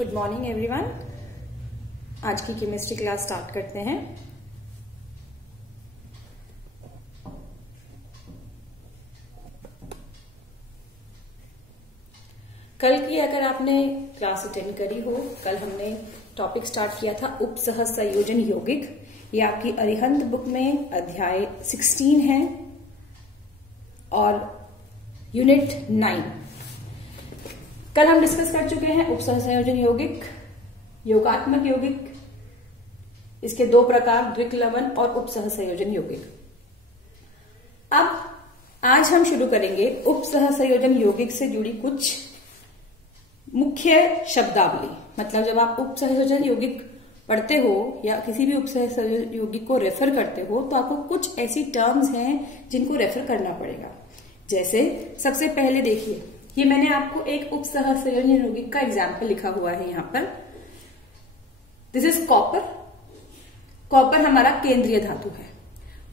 Good morning everyone. आज की chemistry class start करते हैं। कल की अगर आपने क्लास अटेंड करी हो, कल हमने टॉपिक स्टार्ट किया था उपसहसंयोजन यौगिक। ये आपकी अरिहंत बुक में अध्याय 16 है और यूनिट 9। कल हम डिस्कस कर चुके हैं उपसहसंयोजन यौगिक, योगात्मक यौगिक, इसके दो प्रकार द्विक्लवन और उपसहसंयोजन यौगिक। अब आज हम शुरू करेंगे उपसहसंयोजन यौगिक से जुड़ी कुछ मुख्य शब्दावली। मतलब जब आप उपसहसंयोजन यौगिक पढ़ते हो या किसी भी उपसहसंयोजन यौगिक को रेफर करते हो तो आपको कुछ ऐसी टर्म्स हैं जिनको रेफर करना पड़ेगा। जैसे सबसे पहले देखिए, ये मैंने आपको एक उपसहसंयोजन यौगिक का एग्जाम्पल लिखा हुआ है यहाँ पर। This is copper. कॉपर हमारा केंद्रीय धातु है।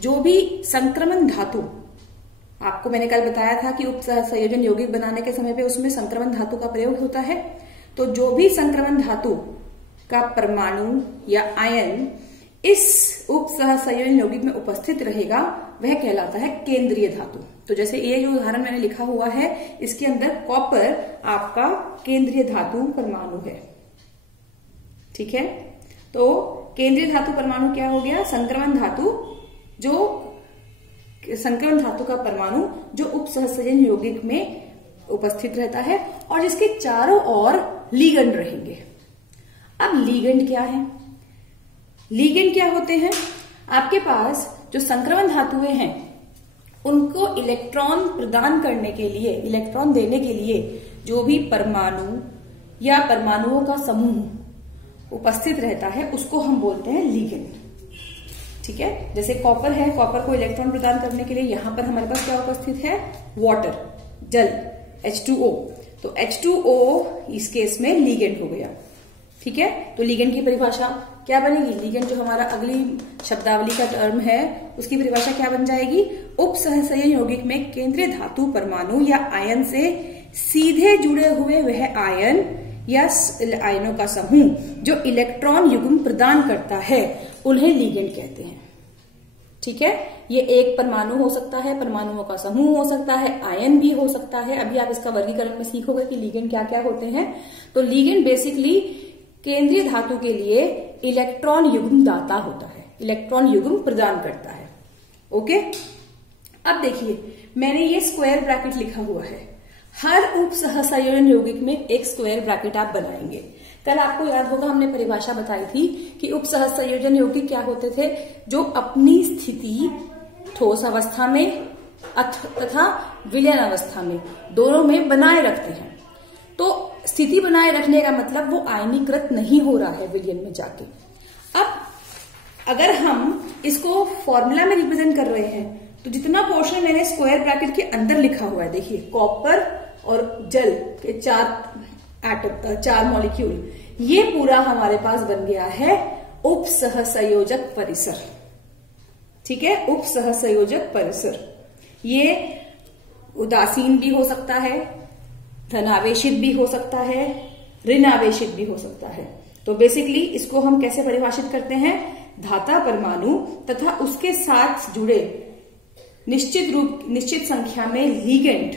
जो भी संक्रमण धातु, आपको मैंने कल बताया था कि उपसहसंयोजन यौगिक बनाने के समय पे उसमें संक्रमण धातु का प्रयोग होता है। तो जो भी संक्रमण धातु का परमाणु या आयन इस उपसहसंयोजन यौगिक में उपस्थित रहेगा वह कहलाता है केंद्रीय धातु। तो जैसे ये जो उदाहरण मैंने लिखा हुआ है, इसके अंदर कॉपर आपका केंद्रीय धातु परमाणु है। ठीक है, तो केंद्रीय धातु परमाणु क्या हो गया? संक्रमण धातु, जो संक्रमण धातु का परमाणु जो उपसहसंयोजन यौगिक में उपस्थित रहता है और जिसके चारों ओर लिगेंड रहेंगे। अब लिगेंड क्या है? लिगेंड क्या होते हैं? आपके पास जो संक्रमण धातुएं हैं उनको इलेक्ट्रॉन प्रदान करने के लिए, इलेक्ट्रॉन देने के लिए जो भी परमाणु या परमाणुओं का समूह उपस्थित रहता है उसको हम बोलते हैं लिगेंड। ठीक है, जैसे कॉपर है, कॉपर को इलेक्ट्रॉन प्रदान करने के लिए यहां पर हमारे पास क्या उपस्थित है? वाटर, जल, H2O। तो H2O इस केस में लिगेंड हो गया। ठीक है, तो लिगेंड की परिभाषा क्या बनेगी? लिगेंड जो हमारा अगली शब्दावली का टर्म है उसकी परिभाषा क्या बन जाएगी? उपसहसंयोजन यौगिक में केंद्रीय धातु परमाणु या आयन से सीधे जुड़े हुए वह आयन या आयनों का समूह जो इलेक्ट्रॉन युग्म प्रदान करता है उन्हें लिगेंड कहते हैं। ठीक है, ये एक परमाणु हो सकता है, परमाणुओं का समूह हो सकता है, आयन भी हो सकता है। अभी आप इसका वर्गीकरण में सीखोगे कि लिगेंड क्या क्या होते हैं। तो लिगेंड बेसिकली केंद्रीय धातु के लिए इलेक्ट्रॉन युग्म दाता होता है, इलेक्ट्रॉन युग्म प्रदान करता है। ओके, अब देखिए मैंने ये स्क्वायर ब्रैकेट लिखा हुआ है। हर उपसहसंयोजन यौगिक में एक स्क्वायर ब्रैकेट आप बनाएंगे। कल आपको याद होगा हमने परिभाषा बताई थी कि उपसहसंयोजन यौगिक क्या होते थे? जो अपनी स्थिति ठोस अवस्था में तथा विलयन अवस्था में दोनों में बनाए रखते हैं। तो स्थिति बनाए रखने का मतलब वो आयनीकृत नहीं हो रहा है विलयन में जाके। अब अगर हम इसको फॉर्मूला में रिप्रेजेंट कर रहे हैं तो जितना पोर्शन मैंने स्क्वायर ब्रैकेट के अंदर लिखा हुआ है, देखिए कॉपर और जल के चार मॉलिक्यूल, ये पूरा हमारे पास बन गया है उपसहसंयोजक परिसर। ठीक है, उपसहसंयोजक परिसर। ये उदासीन भी हो सकता है, धनावेशित भी हो सकता है, ऋणावेशित भी हो सकता है। तो बेसिकली इसको हम कैसे परिभाषित करते हैं? धाता परमाणु तथा उसके साथ जुड़े निश्चित संख्या में लिगेंड,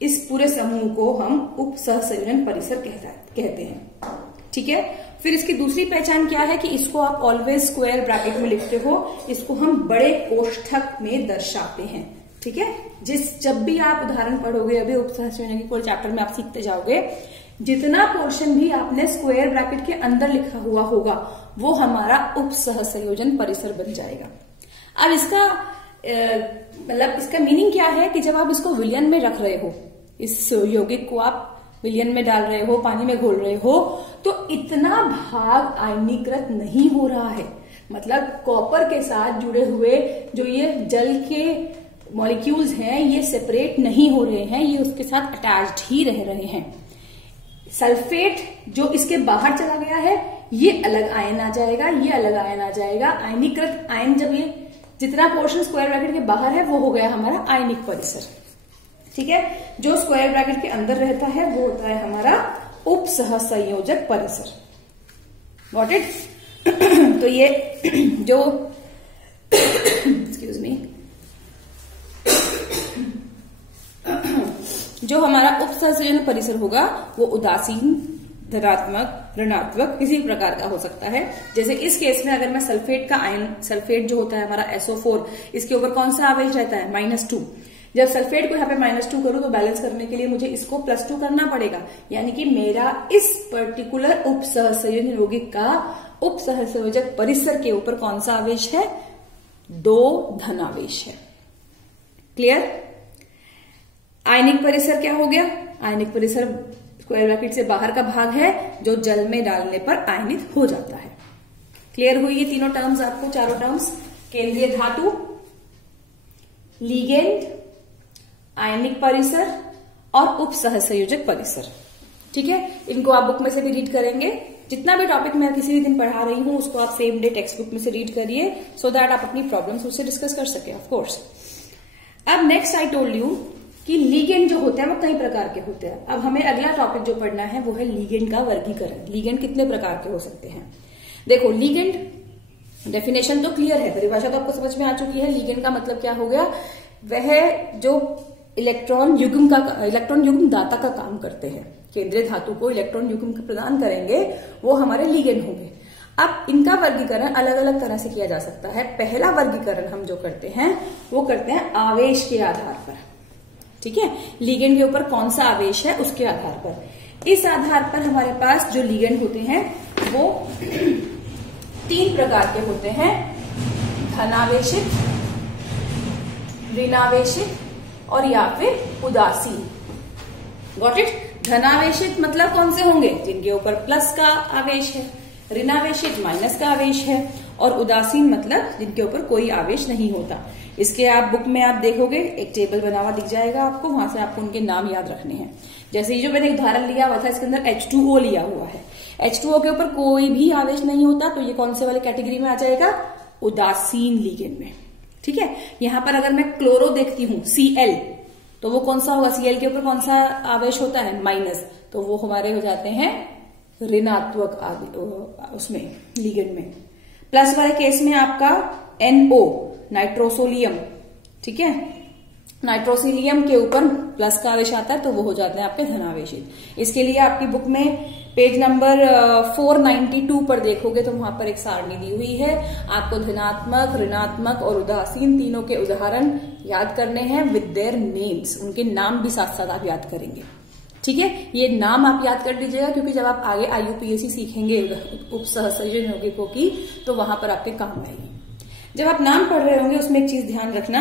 इस पूरे समूह को हम उपसहसंयोजन परिसर कहते हैं। ठीक है, फिर इसकी दूसरी पहचान क्या है कि इसको आप ऑलवेज स्क्वायर ब्रैकेट में लिखते हो, इसको हम बड़े कोष्ठक में दर्शाते हैं। ठीक है, जब भी आप उदाहरण पढ़ोगे, अभी उपसहसंयोजन के चैप्टर में आप सीखते जाओगे, जितना पोर्शन भी आपने स्क्वायर ब्रैकेट के अंदर लिखा हुआ होगा वो हमारा उपसहसंयोजन परिसर बन जाएगा। अब इसका मतलब इसका मीनिंग क्या है कि जब आप इसको विलयन में रख रहे हो, इस यौगिक को आप विलयन में डाल रहे हो, पानी में घोल रहे हो, तो इतना भाग आयनीकृत नहीं हो रहा है। मतलब कॉपर के साथ जुड़े हुए जो ये जल के मॉलिक्यूल्स हैं ये सेपरेट नहीं हो रहे हैं, ये उसके साथ अटैच्ड ही रह रहे हैं। सल्फेट जो इसके बाहर चला गया है ये अलग आयन आ जाएगा, ये अलग आयन आ जाएगा। आयनीकृत आयन जब ये जितना पोर्शन स्क्वायर ब्रैकेट के बाहर है वो हो गया हमारा आयनिक परिसर। ठीक है, जो स्क्वायर ब्रैकेट के अंदर रहता है वो होता है हमारा उप सहसंयोजक परिसर। Got it? तो ये जो एक्सक्यूज मी, जो हमारा उप सहसंयोजक परिसर होगा वो उदासीन, धनात्मक, ऋणात्मक किसी प्रकार का हो सकता है। जैसे इस केस में अगर मैं सल्फेट का आयन, सल्फेट जो होता है हमारा SO4, इसके ऊपर कौन सा आवेश रहता है? -2। जब सल्फेट को यहाँ पे -2 करूं तो बैलेंस करने के लिए मुझे इसको +2 करना पड़ेगा, यानी कि मेरा इस पर्टिकुलर उप सहसंयोजक यौगिक का उप सहसंयोजक परिसर के ऊपर कौन सा आवेश है? 2 धनावेश है। क्लियर? आयनिक परिसर क्या हो गया? आयनिक परिसर स्क्वायर ब्रैकेट से बाहर का भाग है जो जल में डालने पर आयनित हो जाता है। क्लियर हुई ये तीनों टर्म्स आपको, चारों टर्म्स? केंद्रीय धातु, लिगेंड, आयनिक परिसर और उप सहसंयोजक परिसर। ठीक है, इनको आप बुक में से भी रीड करेंगे। जितना भी टॉपिक मैं किसी भी दिन पढ़ा रही हूं उसको आप सेम डे टेक्स्ट बुक में से रीड करिए, सो दैट आप अपनी प्रॉब्लम्स उससे डिस्कस कर सके, ऑफ कोर्स। अब नेक्स्ट आई टोल्ड यू कि लीगेंड जो होते हैं वो कई प्रकार के होते हैं। अब हमें अगला टॉपिक जो पढ़ना है वो है लीगेंड का वर्गीकरण। लीगेंड कितने प्रकार के हो सकते हैं? देखो, लीगेंड डेफिनेशन तो क्लियर है, परिभाषा तो आपको समझ में आ चुकी है। लीगेंड का मतलब क्या हो गया? वह जो इलेक्ट्रॉन युग्म दाता का काम करते हैं, केंद्रीय धातु को इलेक्ट्रॉन युग्म प्रदान करेंगे, वो हमारे लीगेंड होंगे। अब इनका वर्गीकरण अलग अलग तरह से किया जा सकता है। पहला वर्गीकरण हम जो करते हैं वो करते हैं आवेश के आधार पर। ठीक है, लीगेंड के ऊपर कौन सा आवेश है उसके आधार पर। इस आधार पर हमारे पास जो लीगेंड होते हैं वो 3 प्रकार के होते हैं: धनावेशित, ऋणावेशित और या फिर उदासीन। Got it? धनावेशित मतलब कौन से होंगे? जिनके ऊपर प्लस का आवेश है। ऋणावेशित माइनस का आवेश है। और उदासीन मतलब जिनके ऊपर कोई आवेश नहीं होता। इसके आप बुक में आप देखोगे एक टेबल बना हुआ दिख जाएगा आपको, वहां से आपको उनके नाम याद रखने हैं। जैसे ये जो मैंने उदाहरण लिया हुआ था, इसके अंदर H2O लिया हुआ है। H2O के ऊपर कोई भी आवेश नहीं होता, तो ये कौन से वाले कैटेगरी में आ जाएगा? उदासीन लीगेंड में। ठीक है, यहां पर अगर मैं क्लोरो देखती हूं, Cl, तो वो कौन सा होगा? Cl के ऊपर कौन सा आवेश होता है? माइनस, तो वो हमारे हो जाते हैं ऋणात्मक उसमें लीगेंड में। प्लस वाले केस में आपका NO, नाइट्रोसोलियम। ठीक है, नाइट्रोसोलियम के ऊपर प्लस का आवेश आता है तो वो हो जाते हैं आपके धनावेशित। इसके लिए आपकी बुक में पेज नंबर 492 पर देखोगे तो वहां पर एक सारणी दी हुई है। आपको धनात्मक, ऋणात्मक और उदासीन तीनों के उदाहरण याद करने हैं विद देयर नेम्स। उनके नाम भी साथ साथ आप याद करेंगे। ठीक है, ये नाम आप याद कर लीजिएगा, क्योंकि जब आप आगे IUPAC सीखेंगे उप सहसंयोजक यौगिकों की तो वहां पर आपके काम आएगी। जब आप नाम पढ़ रहे होंगे उसमें एक चीज ध्यान रखना,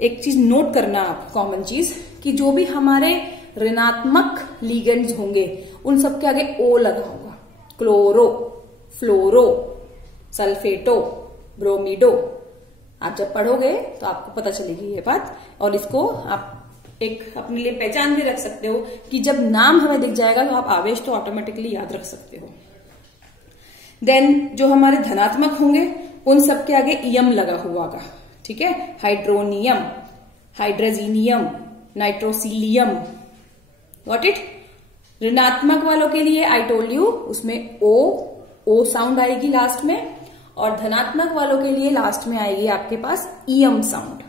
एक चीज नोट करना आप, कॉमन चीज, कि जो भी हमारे ऋणात्मक लीगेंड्स होंगे उन सबके आगे O लगा होगा। क्लोरो, फ्लोरो, सल्फेटो, ब्रोमीडो। आप जब पढ़ोगे तो आपको पता चलेगी ये बात, और इसको आप एक अपने लिए पहचान भी रख सकते हो कि जब नाम हमें दिख जाएगा तो आप आवेश तो ऑटोमेटिकली याद रख सकते हो। देन जो हमारे धनात्मक होंगे उन सबके आगे इयम लगा हुआ होगा। ठीक है, hydronium, hydrogenium, nitrosylium. Got it? ऋणात्मक वालों के लिए आई टोल्ड यू उसमें ओ साउंड आएगी लास्ट में, और धनात्मक वालों के लिए लास्ट में आएगी आपके पास इयम साउंड।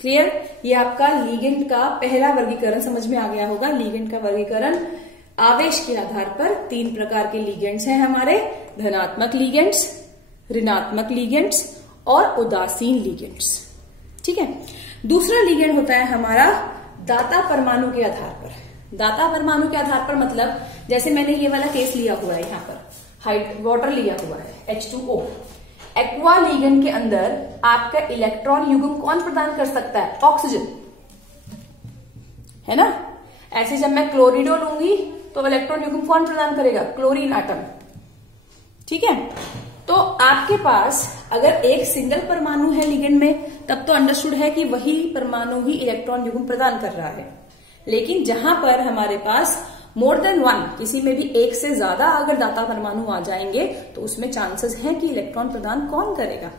क्लियर? ये आपका लीगेंड का पहला वर्गीकरण समझ में आ गया होगा। लीगेंड का वर्गीकरण आवेश के आधार पर 3 प्रकार के लीगेंड्स हैं हमारे: धनात्मक लीगेंड्स, ऋणात्मक लीगेंड्स और उदासीन लीगेंड्स। ठीक है, दूसरा लीगेंड होता है हमारा दाता परमाणु के आधार पर। दाता परमाणु के आधार पर मतलब जैसे मैंने ये वाला केस लिया हुआ है, यहाँ पर वाटर लिया हुआ है H2O। एक्वा लीगेंड के अंदर आपका इलेक्ट्रॉन युग्म कौन प्रदान कर सकता है? ऑक्सीजन, है ना। ऐसे जब मैं क्लोरिडो लूंगी तो इलेक्ट्रॉन युग्म कौन प्रदान करेगा? Chlorine atom. ठीक है, तो आपके पास अगर एक सिंगल परमाणु है लिगेंड में तब तो अंडरस्टूड है कि वही परमाणु ही इलेक्ट्रॉन युग्म प्रदान कर रहा है। लेकिन जहां पर हमारे पास मोर देन 1, किसी में भी एक से ज्यादा अगर दाता परमाणु आ जाएंगे तो उसमें चांसेस हैं कि इलेक्ट्रॉन प्रदान कौन करेगा?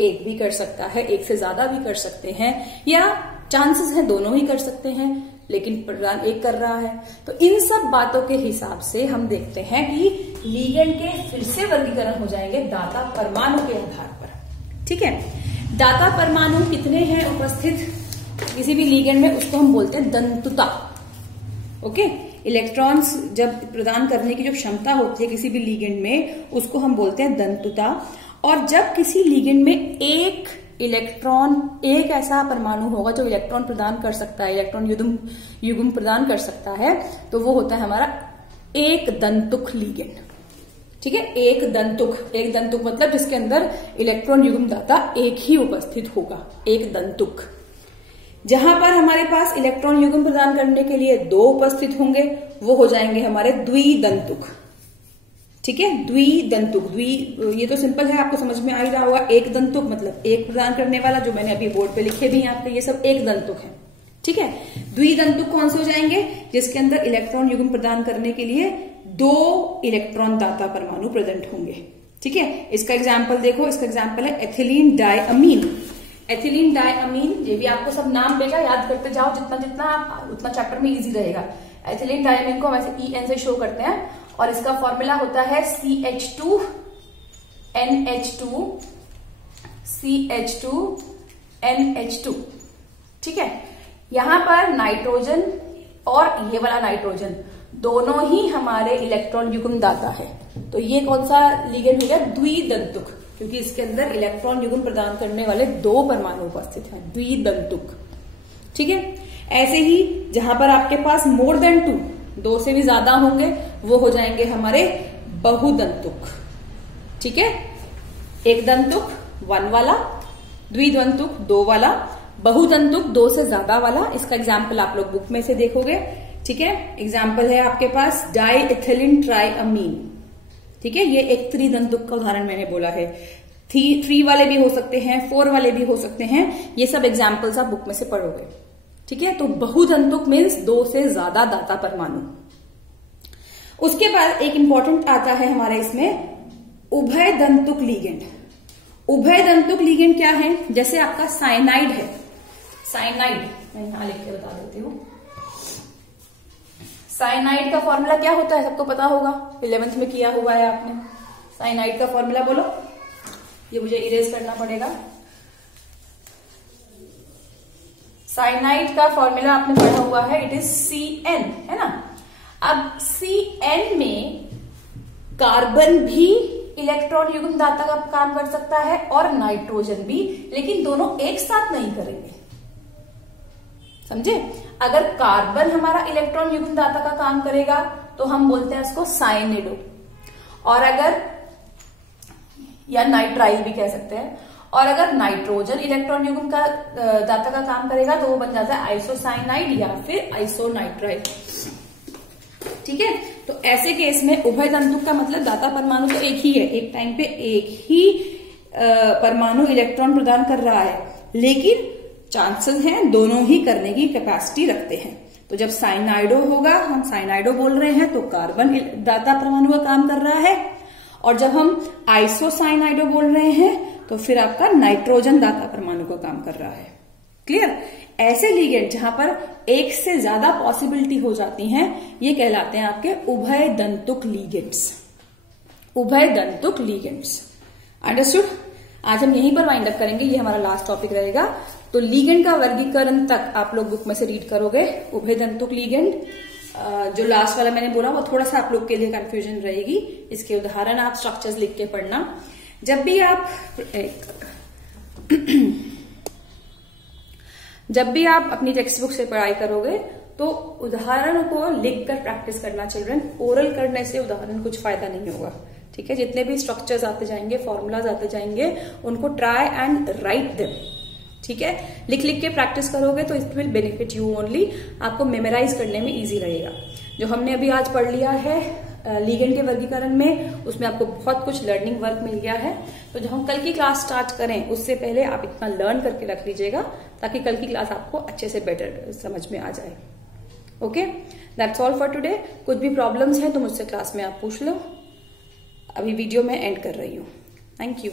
एक भी कर सकता है, एक से ज्यादा भी कर सकते हैं, या चांसेस हैं दोनों ही कर सकते हैं। लेकिन प्रदान एक कर रहा है। तो इन सब बातों के हिसाब से हम देखते हैं कि लीगेंड के फिर से वर्गीकरण हो जाएंगे दाता परमाणु के आधार पर। ठीक है, दाता परमाणु कितने हैं उपस्थित किसी भी लीगेंड में, उसको हम बोलते हैं दंतुता। ओके, इलेक्ट्रॉन्स जब प्रदान करने की जो क्षमता होती है किसी भी लीगेंड में, उसको हम बोलते हैं दंतुता। और जब किसी लीगेंड में एक इलेक्ट्रॉन, एक ऐसा परमाणु होगा जो इलेक्ट्रॉन प्रदान कर सकता है, इलेक्ट्रॉन युग्म प्रदान कर सकता है, तो वो होता है हमारा एक दंतुक लीगेंड। ठीक है, एक दंतुक मतलब जिसके अंदर इलेक्ट्रॉन युग्म दाता एक ही उपस्थित होगा, एक दंतुक। जहां पर हमारे पास इलेक्ट्रॉन युग्म प्रदान करने के लिए दो उपस्थित होंगे, वो हो जाएंगे हमारे द्विदंतुक। ठीक है, द्विदंतुक, ये तो सिंपल है, आपको समझ में आ ही रहा होगा। एक दंतुक मतलब एक प्रदान करने वाला, जो मैंने अभी बोर्ड पे लिखे भी यहाँ पे, ये सब एक दंतुक है। ठीक है, द्विदंतुक कौन से हो जाएंगे, जिसके अंदर इलेक्ट्रॉन युग्म प्रदान करने के लिए दो इलेक्ट्रॉन दाता परमाणु प्रेजेंट होंगे। ठीक है, इसका एग्जाम्पल देखो, इसका एग्जाम्पल है एथिलीन डायअमीन। एथिलीन डायअमीन, ये भी आपको सब नाम देगा, याद करते जाओ जितना जितना उतना चैप्टर में इजी रहेगा। एथिलीन डायअमीन को वैसे EN से शो करते हैं और इसका फॉर्मूला होता है CH2NH2 ठीक है, यहां पर नाइट्रोजन और ये वाला नाइट्रोजन दोनों ही हमारे इलेक्ट्रॉन युग्म दाता है। तो ये कौन सा लीगेंड हो गया, द्विदंतुक, क्योंकि इसके अंदर इलेक्ट्रॉन युग्म प्रदान करने वाले दो परमाणु उपस्थित हैं, द्विदंतुक। ठीक है, ऐसे ही जहां पर आपके पास मोर देन 2, दो से भी ज्यादा होंगे, वो हो जाएंगे हमारे बहुदंतुक। ठीक है, एक दंतुक 1 वाला, द्विदंतुक 2 वाला, बहुदंतुक 2 से ज्यादा वाला। इसका एग्जाम्पल आप लोग बुक में से देखोगे। ठीक है, एग्जाम्पल है आपके पास डाइएथिलीन ट्राइअमीन। ठीक है, ये एक त्रिदंतुक का उदाहरण मैंने बोला है। 3 वाले भी हो सकते हैं, 4 वाले भी हो सकते हैं, ये सब एग्जाम्पल्स आप बुक में से पढ़ोगे। ठीक है, तो बहुदंतुक मीन्स 2 से ज्यादा दाता परमाणु। उसके बाद एक इंपॉर्टेंट आता है हमारे इसमें उभय दंतुक लीगेंड। उभय दंतुक लीगेंड क्या है, जैसे आपका साइनाइड है, साइनाइड मैं यहां लिख के बता देती हूँ। साइनाइड का फॉर्मूला क्या होता है, सबको पता होगा, 11th में किया हुआ है आपने। साइनाइड का फॉर्मूला बोलो, ये मुझे इरेज करना पड़ेगा। साइनाइड का फॉर्मूला आपने पढ़ा हुआ है, इट इज CN, है ना। अब CN में कार्बन भी इलेक्ट्रॉन युग्म दाता का काम कर सकता है और नाइट्रोजन भी, लेकिन दोनों एक साथ नहीं करेंगे, समझे। अगर कार्बन हमारा इलेक्ट्रॉन युग्म दाता का काम करेगा तो हम बोलते हैं उसको साइनिडो, और अगर, या नाइट्राइल भी कह सकते हैं, और अगर नाइट्रोजन इलेक्ट्रॉन युग्म का दाता का काम करेगा तो वो बन जाता है आइसोसाइनाइड या फिर आइसोनाइट्राइल। ठीक है, तो ऐसे केस में उभय दंतुक का मतलब दाता परमाणु तो एक ही है, एक टाइम पे एक ही परमाणु इलेक्ट्रॉन प्रदान कर रहा है, लेकिन चांसेस हैं दोनों ही करने की कैपेसिटी रखते हैं। तो जब साइनाइडो होगा, हम साइनाइडो बोल रहे हैं तो कार्बन दाता परमाणु का काम कर रहा है, और जब हम आइसोसाइनाइडो बोल रहे हैं तो फिर आपका नाइट्रोजन दाता परमाणु का काम कर रहा है। क्लियर। ऐसे लीगेंड जहां पर एक से ज्यादा पॉसिबिलिटी हो जाती हैं, ये कहलाते हैं आपके उभय दंतुक लीगेंड्स। उभय दंतुक लीगेंड्स, अंडरस्टूड। आज हम यहीं पर वाइंड अप करेंगे, ये हमारा लास्ट टॉपिक रहेगा। तो लीगेंड का वर्गीकरण तक आप लोग बुक में से रीड करोगे। उभय दंतुक लीगेंड, जो लास्ट वाला मैंने बोला वो थोड़ा सा आप लोग के लिए कंफ्यूजन रहेगी, इसके उदाहरण आप स्ट्रक्चर्स लिख के पढ़ना। जब भी आप अपनी टेक्स्ट बुक से पढ़ाई करोगे तो उदाहरण को लिखकर प्रैक्टिस करना चिल्ड्रन। ओरल करने से उदाहरण कुछ फायदा नहीं होगा। ठीक है, जितने भी स्ट्रक्चर्स आते जाएंगे, फॉर्मूलाज आते जाएंगे, उनको ट्राई एंड राइट देम। ठीक है, लिख लिख के प्रैक्टिस करोगे तो it will benefit you only. आपको मेमोराइज करने में इजी रहेगा। जो हमने अभी आज पढ़ लिया है लीगेंड के वर्गीकरण में, उसमें आपको बहुत कुछ लर्निंग वर्क मिल गया है। तो जब हम कल की क्लास स्टार्ट करें उससे पहले आप इतना लर्न करके रख लीजिएगा, ताकि कल की क्लास आपको अच्छे से बेटर समझ में आ जाए। Okay, that's all for today. कुछ भी प्रॉब्लम्स हैं तो मुझसे क्लास में आप पूछ लो। अभी वीडियो मैं एंड कर रही हूँ। Thank you.